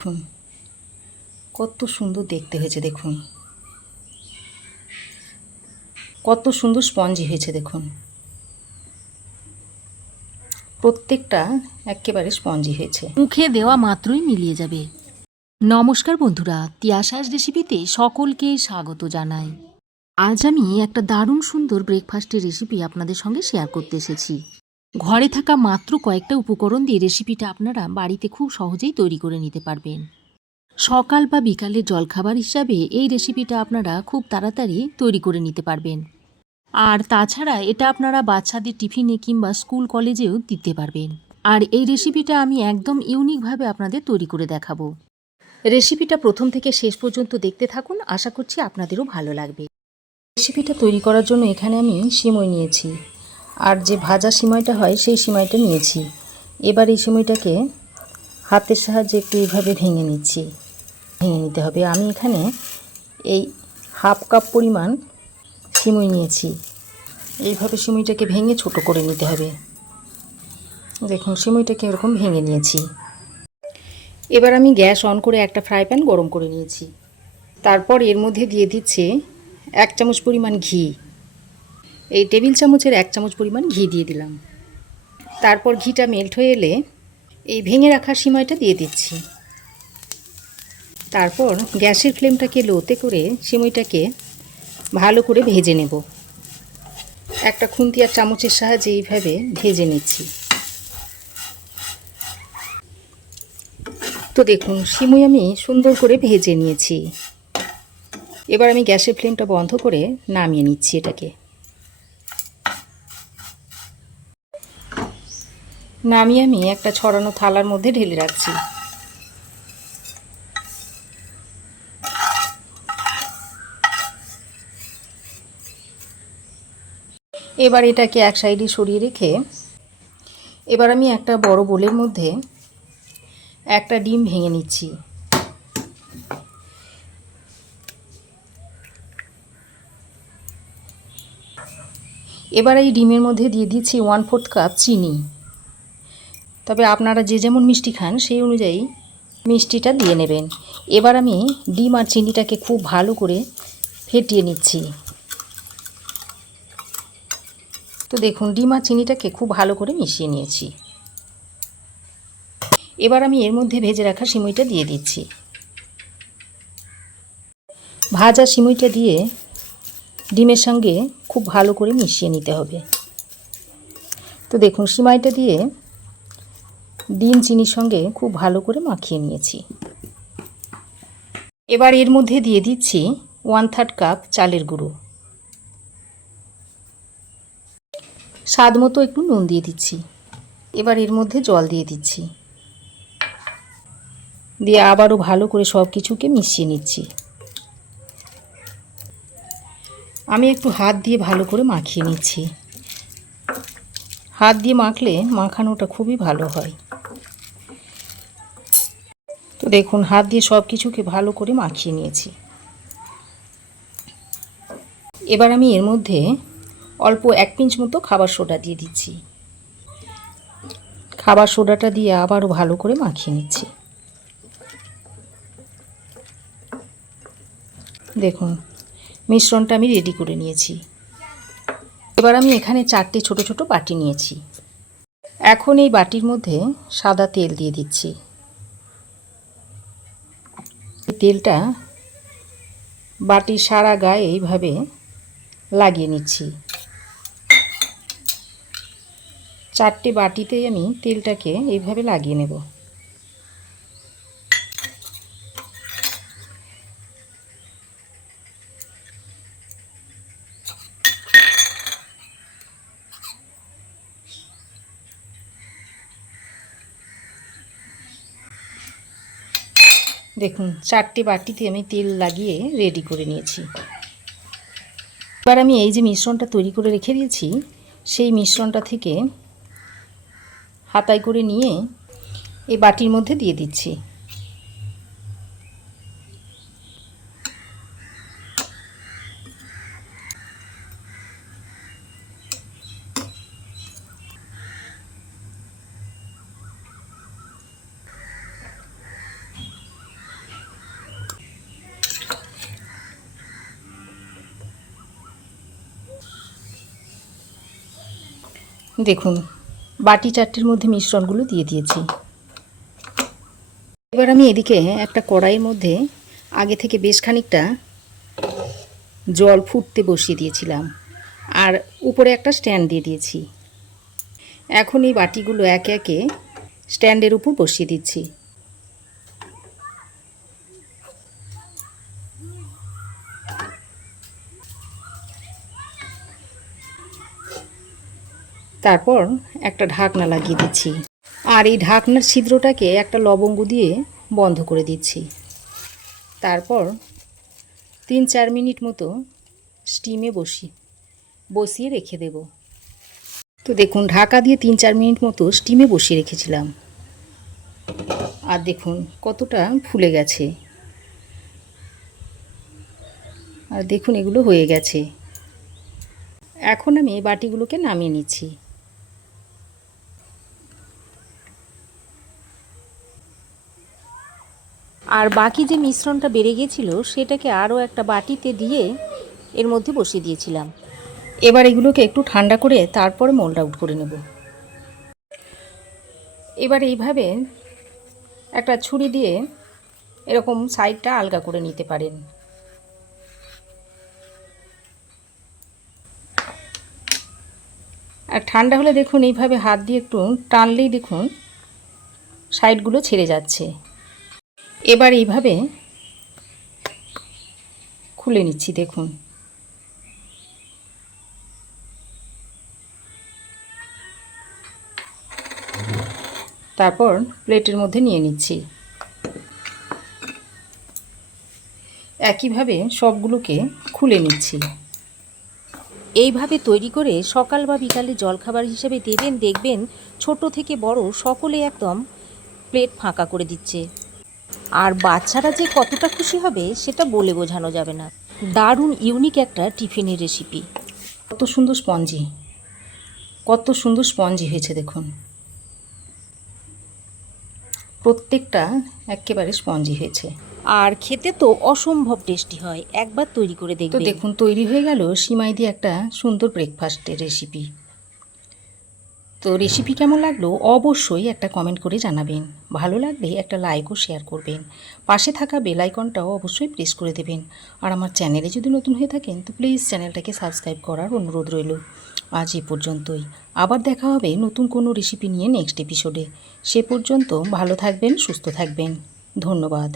দেখুন কত সুন্দর দেখতে হয়েছে। দেখুন কত সুন্দর স্পঞ্জি হয়েছে। দেখুন প্রত্যেকটা একেবারে স্পঞ্জি হয়েছে, মুখে দেওয়া মাত্রই মিলিয়ে যাবে। নমস্কার বন্ধুরা, তিয়াশাস রেসিপিতে সকলকে স্বাগত জানাই। আজ আমি একটা দারুণ সুন্দর ব্রেকফাস্টের রেসিপি আপনাদের সঙ্গে শেয়ার করতে এসেছি। ঘরে থাকা মাত্র কয়েকটা উপকরণ দিয়ে রেসিপিটা আপনারা বাড়িতে খুব সহজেই তৈরি করে নিতে পারবেন। সকাল বা বিকালের জলখাবার হিসাবে এই রেসিপিটা আপনারা খুব তাড়াতাড়ি তৈরি করে নিতে পারবেন। আর তাছাড়া এটা আপনারা বাচ্চাদের টিফিনে কিংবা স্কুল কলেজেও দিতে পারবেন। আর এই রেসিপিটা আমি একদম ইউনিকভাবে আপনাদের তৈরি করে দেখাবো। রেসিপিটা প্রথম থেকে শেষ পর্যন্ত দেখতে থাকুন, আশা করছি আপনাদেরও ভালো লাগবে। রেসিপিটা তৈরি করার জন্য এখানে আমি সিমই নিয়েছি, আর যে ভাজা সিমইটা হয় সেই সিমইটা নিয়েছি। এবার এই সিমইটাকে হাতের সাহায্যে একটু এইভাবে ভেঙে নিচ্ছি। ভেঙে নিতে হবে। আমি এখানে এই হাফ কাপ পরিমাণ সিমই নিয়েছি। এইভাবে সিমইটাকে ভেঙে ছোট করে নিতে হবে। দেখুন সিমইটাকে এরকম ভেঙে নিয়েছি। এবার আমি গ্যাস অন করে একটা ফ্রাই প্যান গরম করে নিয়েছি। তারপর এর মধ্যে দিয়ে দিচ্ছে 1 চামচ পরিমাণ ঘি। এই টেবিল চামচের 1 চামচ পরিমাণ ঘি দিয়ে দিলাম। তারপর ঘিটা মেল্ট হয়ে এলে এই ভেঙে রাখা সিমইটা দিয়ে দিচ্ছি। তারপর গ্যাসের ফ্লেমটাকে লোতে করে সিমইটাকে ভালো করে ভেজে নেব। একটা খুন্তি আর চামচের সাহায্যে এইভাবে ভেজে নিচ্ছি। তো দেখুন সিমই আমি সুন্দর করে ভেজে নিয়েছি। এবার আমি গ্যাসের ফ্লেমটা বন্ধ করে নামিয়ে নিচ্ছি এটাকে। নামিয়ে আমি একটা ছড়ানো থালার মধ্যে ঢেলে রাখছি। এবার এটাকে এক সাইডে সরিয়ে রেখে এবার আমি একটা বড় বোলের মধ্যে একটা ডিম ভেঙে নিচ্ছি। এবার এই ডিমের মধ্যে দিয়ে দিচ্ছি 1/4 কাপ চিনি। তবে আপনারা যে যেমন মিষ্টি খান সেই অনুযায়ী মিষ্টিটা দিয়ে নেবেন। এবার আমি ডিম আর চিনিটাকে খুব ভালো করে ফেটিয়ে নিচ্ছি। তো দেখুন ডিম আর চিনিটাকে খুব ভালো করে মিশিয়ে নিয়েছি। এবার আমি এর মধ্যে ভেজে রাখা সিমইটা দিয়ে দিচ্ছি। ভাজা সিমইটা দিয়ে ডিমের সঙ্গে খুব ভালো করে মিশিয়ে নিতে হবে। তো দেখুন সিমইটা দিয়ে ডিম চিনির সঙ্গে খুব ভালো করে মাখিয়ে নিয়েছি। এবার এর মধ্যে দিয়ে দিচ্ছি 1/3 কাপ চালের গুঁড়ো। স্বাদ মতো একটু নুন দিয়ে দিচ্ছি। এবার এর মধ্যে জল দিয়ে দিচ্ছি। দিয়ে আবারও ভালো করে সব কিছুকে মিশিয়ে নিচ্ছি। আমি একটু হাত দিয়ে ভালো করে মাখিয়ে নিচ্ছি। হাত দিয়ে মাখলে মাখানোটা খুবই ভালো হয়। তো দেখুন হাত দিয়ে সব কিছুকে ভালো করে মাখিয়ে নিয়েছি। এবার আমি এর মধ্যে অল্প 1 পিঞ্চ মতো খাবার সোডা দিয়ে দিচ্ছি। খাবার সোডাটা দিয়ে আবারও ভালো করে মাখিয়ে নিচ্ছি। দেখুন মিশ্রণটা আমি রেডি করে নিয়েছি। এবার আমি এখানে 4টে ছোট ছোট বাটি নিয়েছি। এখন এই বাটির মধ্যে সাদা তেল দিয়ে দিচ্ছি। তেলটা বাটির সারা গায়ে এইভাবে লাগিয়ে নিচ্ছি। 4টে বাটিতেই আমি তেলটাকে এইভাবে লাগিয়ে নেব। দেখুন 4টে বাটিতে আমি তেল লাগিয়ে রেডি করে নিয়েছি। এবার আমি এই যে মিশ্রণটা তৈরি করে রেখে দিয়েছি সেই মিশ্রণটা থেকে হাতায় করে নিয়ে এই বাটির মধ্যে দিয়ে দিচ্ছি। দেখুন বাটি চারটের মধ্যে মিশ্রণগুলো দিয়ে দিয়েছি। এবার আমি এদিকে একটা কড়াইয়ের মধ্যে আগে থেকে বেশ খানিকটা জল ফুটতে বসিয়ে দিয়েছিলাম, আর উপরে একটা স্ট্যান্ড দিয়ে দিয়েছি। এখন এই বাটিগুলো একে একে স্ট্যান্ডের উপর বসিয়ে দিচ্ছি। তারপর একটা ঢাকনা লাগিয়ে দিচ্ছি, আর এই ঢাকনার ছিদ্রটাকে একটা লবঙ্গ দিয়ে বন্ধ করে দিচ্ছি। তারপর 3-4 মিনিট মতো স্টিমে বসিয়ে রেখে দেব। তো দেখুন ঢাকা দিয়ে 3-4 মিনিট মতো স্টিমে বসিয়ে রেখেছিলাম, আর দেখুন কতটা ফুলে গেছে। আর দেখুন এগুলো হয়ে গেছে। এখন আমি এই বাটিগুলোকে নামিয়ে নিচ্ছি। আর বাকি যে মিশ্রণটা বেড়ে গিয়েছিল সেটাকে আরও একটা বাটিতে দিয়ে এর মধ্যে বসিয়ে দিয়েছিলাম। এবার এগুলোকে একটু ঠান্ডা করে তারপরে মোল্ড আউট করে নেব। এবার এইভাবে একটা ছুরি দিয়ে এরকম সাইডটা আলগা করে নিতে পারেন। আর ঠান্ডা হলে দেখুন এইভাবে হাত দিয়ে একটু টানলেই দেখুন সাইডগুলো ছেড়ে যাচ্ছে। এবার এইভাবে খুলে নিচ্ছি দেখুন। তারপর প্লেটের মধ্যে নিয়ে নিচ্ছি। একইভাবে সবগুলোকে খুলে নিচ্ছি। এইভাবে তৈরি করে সকাল বা বিকালে জলখাবার হিসেবে দেবেন, দেখবেন ছোট থেকে বড় সকলে একদম প্লেট ফাঁকা করে দিচ্ছে। আর বাচ্চারা যে কতটা খুশি হবে সেটা বলে বোঝানো যাবে না। দারুণ ইউনিক একটা টিফিনের রেসিপি। কত সুন্দর স্পঞ্জি হয়েছে দেখুন। প্রত্যেকটা একেবারে স্পঞ্জি হয়েছে, আর খেতে তো অসম্ভব টেস্টি হয়, একবার তৈরি করে তো দেখবেন। দেখুন তৈরি হয়ে গেল সিমাই দিয়ে একটা সুন্দর ব্রেকফাস্টের রেসিপি। তো রেসিপি কেমন লাগলো অবশ্যই একটা কমেন্ট করে জানাবেন। ভালো লাগলে একটা লাইক ও শেয়ার করবেন। পাশে থাকা বেল আইকনটাও অবশ্যই প্রেস করে দেবেন। আর আমার চ্যানেলে যদি নতুন হয়ে থাকেন তো প্লিজ চ্যানেলটাকে সাবস্ক্রাইব করার অনুরোধ রইল। আজ এই পর্যন্তই। আবার দেখা হবে নতুন কোনো রেসিপি নিয়ে নেক্সট এপিসোডে। সে পর্যন্ত ভালো থাকবেন, সুস্থ থাকবেন। ধন্যবাদ।